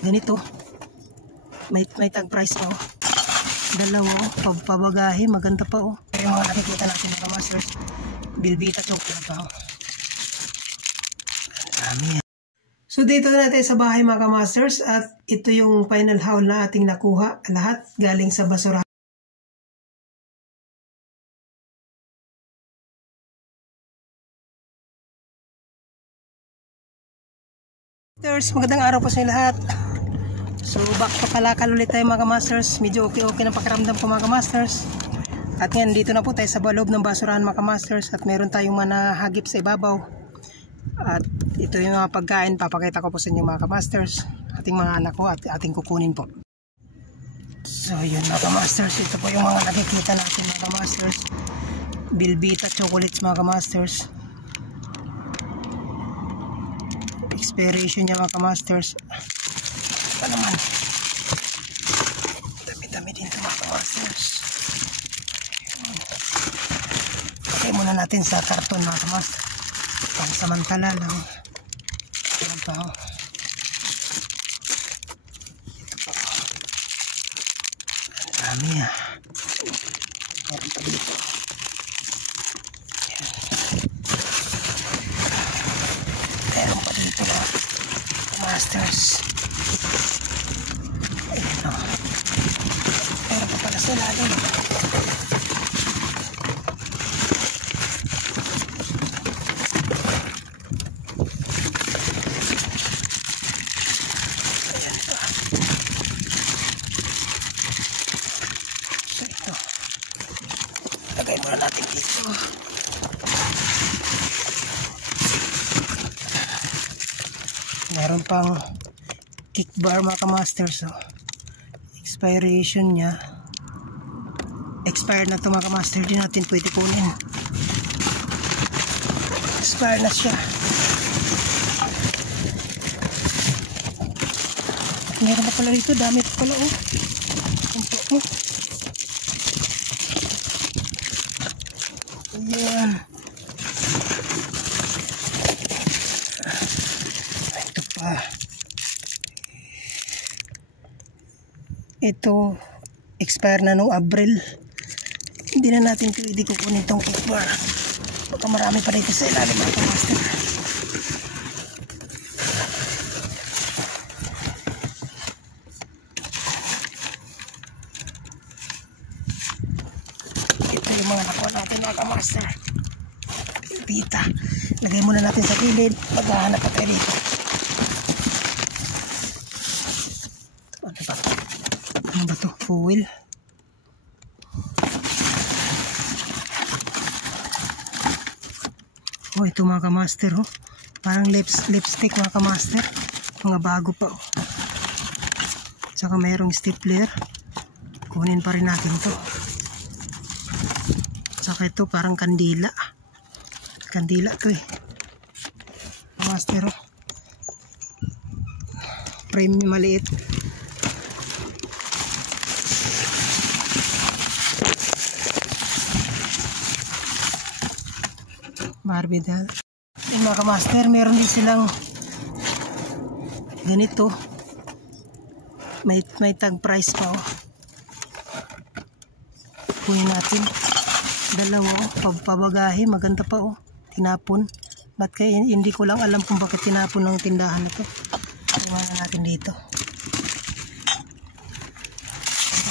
ganito. May tag price pa oh. Dalawa oh, pabagahe, maganda pa oh. Yung mga nakikita natin mga masters, Belvita chocolate pa oh. Dami. So dito na tayo sa bahay mga masters, at ito yung final haul na ating nakuha. Lahat galing sa basura. Magandang araw po sa inyo lahat. So back to Kalakal ulit tayo mga masters. Medyo okay na pakiramdam po mga masters. At ngayon dito na po tayo sa loob ng basurahan mga masters, at meron tayong manahagip sa ibabaw. At ito yung mga pagkain, papakita ko po sa inyo mga masters. Ating mga anak ko at ating kukunin po. So yun mga masters, ito po yung mga nakikita natin mga masters. Belvita chocolates mga masters. Expiration niya mga masters. Ito naman, dami-dami din ito mga masters. Lagay muna natin sa karton mga masters, pansamantala lang. Ito pa oh. Ito pa oh. Ang dami ah. Meron pa dito. Ayan. Meron pa dito mga masters. Ayan o. Meron pa pala sa lalim. Ayan ito. So ito. Lagay muna natin dito. Meron pang kick bar mga masters oh. Expiration nya expired na ito mga master, di natin pwede kunin. Expired na siya. Meron pa pala rito, dami pa pala oh. Oh. Ayan. Ito pa. Ito, expire na noong Abril. Hindi na natin pwede kukunin itong kick bar. Baka marami pa dito sa ilalim mga master. Ito yung mga nakuha natin mga master. Belvita. Lagay muna natin sa gilid. Maghahanap pa tayo dito. Ano ba? Ano ba ito? Fuel. Oh, ito mga kamaster oh. Parang lipstick mga kamaster. Mga bago pa oh. Tsaka mayroong stapler. Kunin pa rin natin to. Tsaka ito parang kandila. Kandila to eh. Kamaster oh. Frame maliit. Barbie doll. Yung mga master, meron din silang ganito. May tag price pa oh. Kunin natin. Dalawa oh, pabagahe, maganda pa oh. Tinapon. Ba't kaya hindi ko lang alam kung bakit tinapon ng tindahan na to. Iwanan natin dito.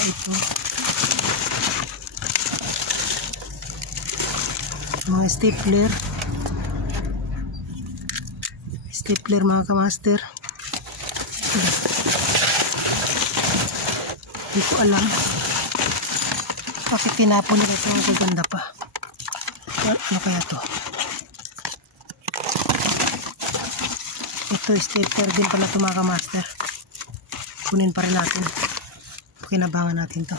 Ito. Mga stapler mga kamaster. Hindi ko alam bakit tinapon nila ito. Ang gaganda pa. Ano kaya to? Ito stapler din pala ito mga kamaster. Kunin pa rin natin. Kinabangan natin to.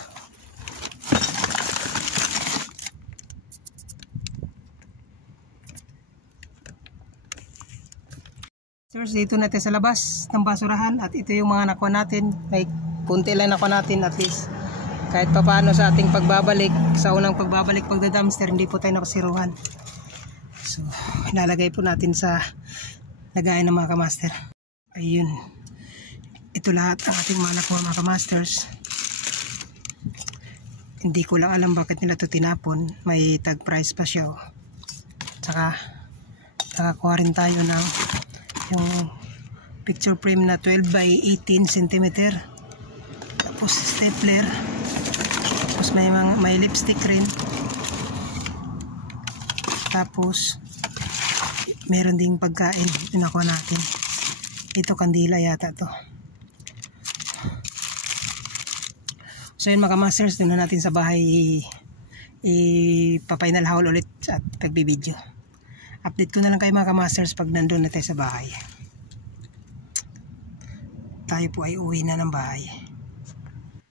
Dito natin sa labas ng basurahan, at ito yung mga nakuha natin. May kunti lang nakuha natin, at least kahit pa paano sa ating pagbabalik, sa unang pagbabalik pagda-dumpster, hindi po tayo nakasiruhan. So ilalagay po natin sa lagayan ng mga kamaster. Ayun, ito lahat ang ating mga nakuha mga kamasters. Hindi ko lang alam bakit nila ito tinapon. May tag price pa siya. Tsaka nakakuha rin tayo ng yung picture frame na 12 by 18 cm. Tapos stapler. Tapos may lipstick rin. Tapos meron ding pagkain yung nakuha natin. Ito kandila yata to. So yun mga masters, doon na natin sa bahay ipa-final haul ulit at pagbibideo. Update ko na lang kayo mga masters pag nandun na tayo sa bahay. Tayo po ay uwi na ng bahay.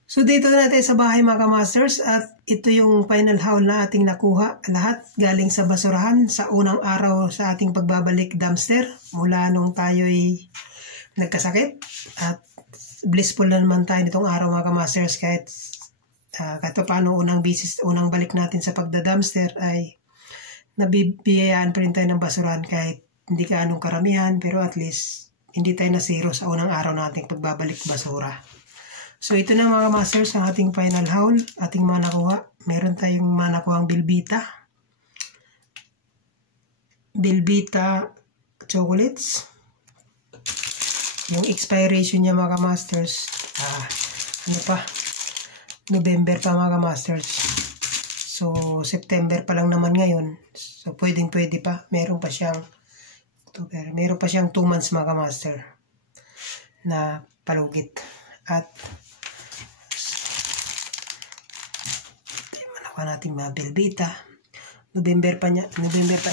So dito na tayo sa bahay mga masters at ito yung final haul na ating nakuha. Lahat galing sa basurahan sa unang araw sa ating pagbabalik dumpster mula nung tayo ay nagkasakit. At blissful na naman tayo nitong araw mga masters kahit paano unang balik natin sa pagda-dumpster ay nabibiyayaan pa rin tayo ng basurahan kahit hindi ka anong karamihan, pero at least hindi tayo na zero sa unang araw nating pagbabalik basura. So ito na mga masters ang ating final haul, ating mga nakuha. Meron tayong mga nakuhang Belvita chocolates. Yung expiration niya mga masters, November pa mga masters. So September pa lang naman ngayon. So pwede pa. Meron pa siyang 2 months mga master na palugit. At nakuha natin mga Belvita. November pa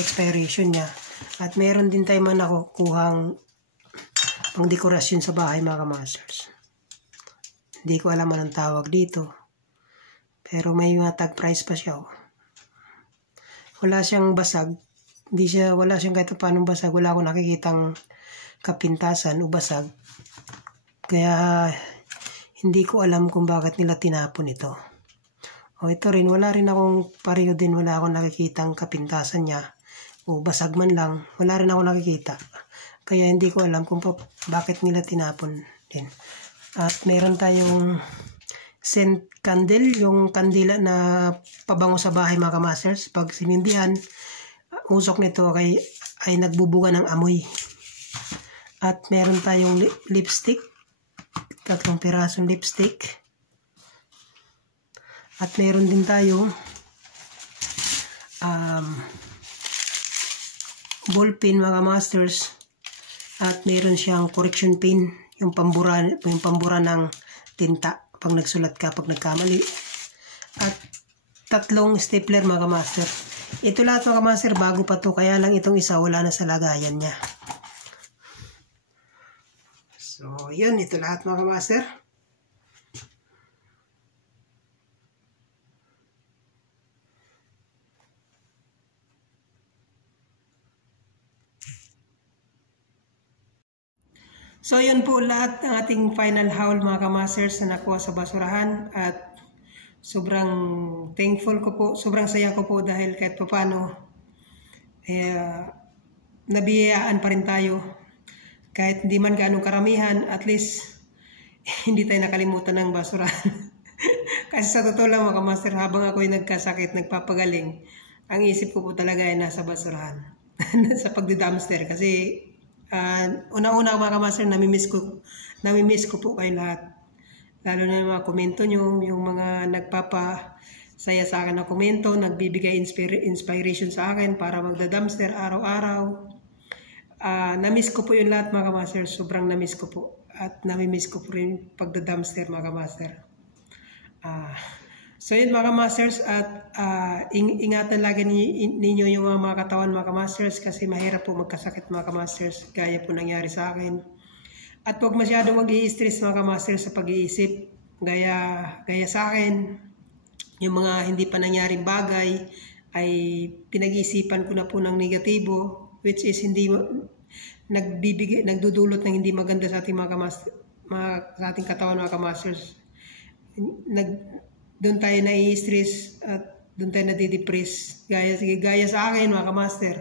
expiration niya. At meron din tayo man nakukuhang pang dekorasyon sa bahay mga masters. Hindi ko alam anong tawag dito. Pero may mga tag price pa siya. Wala siyang basag. Wala siyang kahit paanong basag. Wala akong nakikitang kapintasan o basag. Kaya hindi ko alam kung bakit nila tinapon ito. O ito rin, wala rin akong pareho din. Wala akong nakikitang kapintasan niya. O basag man lang. Wala rin akong nakikita. Kaya hindi ko alam kung bakit nila tinapon din. At meron tayong scent candle, yung kandila na pabango sa bahay mga masters. Pag sinindihan, usok nito ay nagbubuga ng amoy. At meron tayong lipstick, 3 pirasong lipstick. At meron din tayong ballpen mga masters. At meron siyang correction pin, yung pambura ng tinta pag nagsulat ka, pag nagkamali. At 3 stapler mga master. Ito lahat mga master bago pa to, kaya lang itong isa wala na sa lagayan niya. So yun, ito lahat mga master. So yun po lahat ng ating final haul mga kamasters na nakuha sa basurahan. At sobrang thankful ko po, sobrang saya ko po dahil kahit paano nabiyayaan pa rin tayo. Kahit hindi man gaano karamihan, at least hindi tayo nakalimutan ng basurahan. Kasi sa totoo lang mga kamaster, habang ako'y nagkasakit, nagpapagaling, ang isip ko po talaga ay nasa basurahan. Sa pagdi-dumpster. Kasi una-una mga kamaster, namimiss ko po kayo lahat. Lalo na yung mga komento nyo, yung mga nagpapasaya sa akin na komento, nagbibigay inspiration sa akin para magda-dumpster araw-araw. Namiss ko po yung lahat mga kamaster, sobrang namiss ko po. At namimiss ko po rin pagda-dumpster mga kamaster. So yun mga masters, at ingatan lagi ninyo yung mga katawan mga masters, kasi mahirap po magkasakit mga masters gaya po nangyari sa akin. At huwag masyadong mag-i-stress mga masters sa pag-iisip gaya sa akin. Yung mga hindi pa nangyaring bagay ay pinag-iisipan ko na po ng negatibo, which is hindi nagdudulot ng hindi maganda sa ating sa ating katawan mga masters. Doon tayo na-i-stress at doon tayo nadidepress. Gaya sa akin mga kamaster.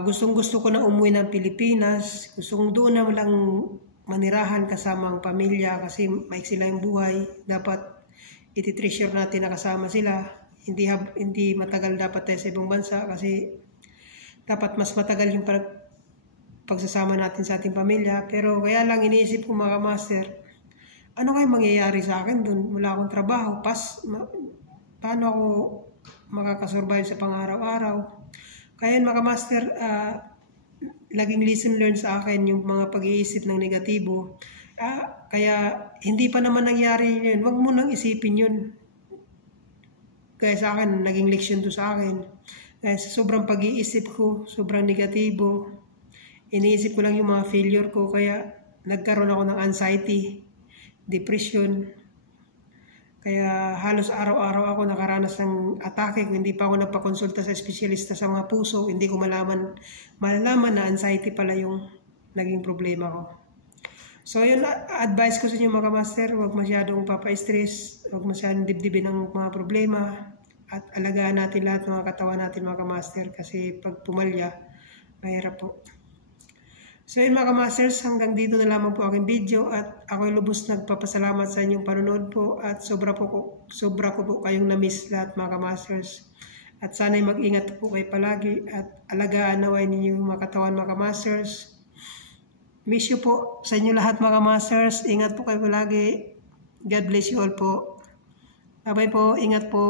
Gustong gusto ko na umuwi ng Pilipinas. Gustong doon na lang manirahan kasama ang pamilya kasi maiksi lang yung buhay. Dapat iti-treasure natin na kasama sila. Hindi matagal dapat tayo sa ibang bansa kasi dapat mas matagal yung pagsasama natin sa ating pamilya. Pero kaya lang iniisip ko mga master, ano kayo mangyayari sa akin doon? Wala akong trabaho. Paano ako makakasurvive sa pang-araw-araw? Kaya mga master, laging lesson learned sa akin yung mga pag-iisip ng negatibo. Kaya hindi pa naman nangyari yun. Huwag mo nang isipin yun. Kaya sa akin, naging leksyon to sa akin. Kaya sa sobrang pag-iisip ko, sobrang negatibo, iniisip ko lang yung mga failure ko. Kaya nagkaroon ako ng anxiety, depression. Kaya halos araw-araw ako nakaranas ng atake. Kung hindi pa ako nagpakonsulta sa espesyalista sa mga puso, hindi ko malalaman na anxiety pala yung naging problema ko. So yun, advice ko sa inyo mga master, huwag masyadong papa-stress, huwag masyadong dibdibin ng mga problema, at alagaan natin lahat ng mga katawan natin mga master, kasi pag pumalya, mahirap po. So yun mga masters, hanggang dito na lamang po aking video, at ako'y lubos nagpapasalamat sa inyong panonood po, at sobra ko po kayong na-miss lahat mga masters. At sana'y mag-ingat po kayo palagi at alagaan naway ninyo yung mga katawan mga masters. Miss you po sa inyo lahat mga masters. Ingat po kayo palagi. God bless you all po. Bye-bye po. Ingat po.